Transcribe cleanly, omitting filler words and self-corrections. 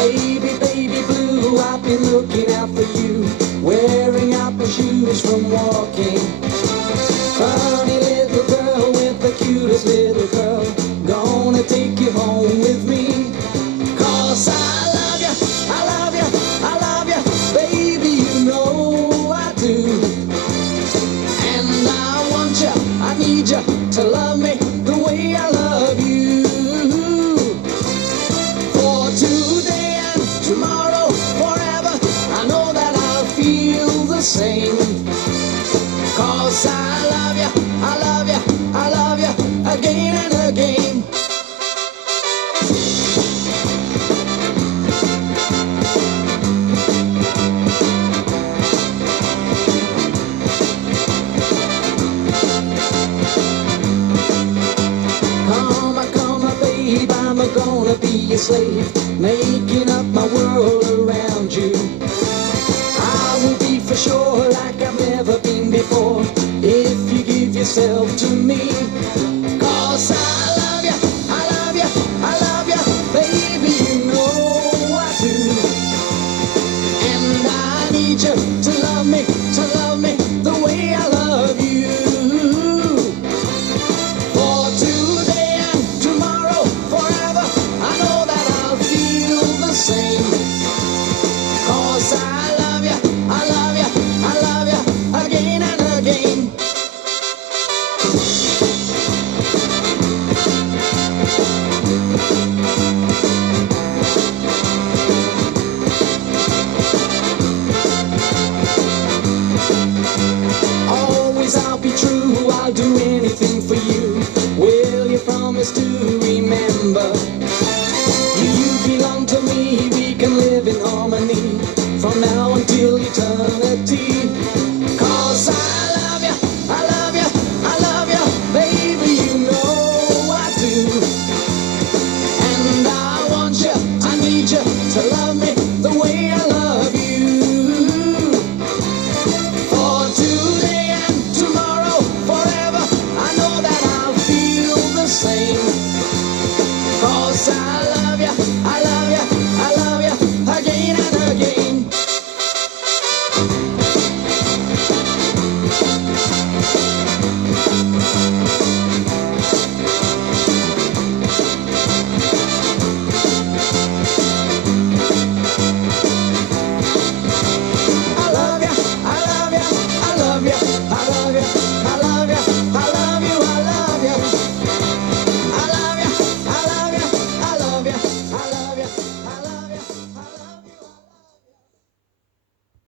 Baby, baby blue, I've been looking out for you, wearing out my shoes from walking. Funny little girl with the cutest little curl, gonna take you home with me. 'Cause I love you, I love you, I love you, baby, you know I do. And I want you, I need you to love me the way I love you. For today and tomorrow, forever, I know that I'll feel the same. 'Cause I love you, I love you, I love you again and again. Come on, babe, I'm gonna be your slave, making up my world around you. I will be for sure like I've never been before, if you give yourself to me. 'Cause I love you, I love you, I love you, baby, you know I do. And I need you to love me the way I love you. For today and tomorrow, forever, I know that I'll feel the same. 'Cause I love you, I love you, I love you again and again. Always I'll be true, I'll do anything for you. Will you promise to remember? You belong to me, we can live in harmony from now until eternity. 'Cause I love you, I love you, I love you, baby, you know I do. And I want you, I need you to love me the way I love you. For today and tomorrow, forever, I know that I'll feel the same. 'Cause I love you, I love you.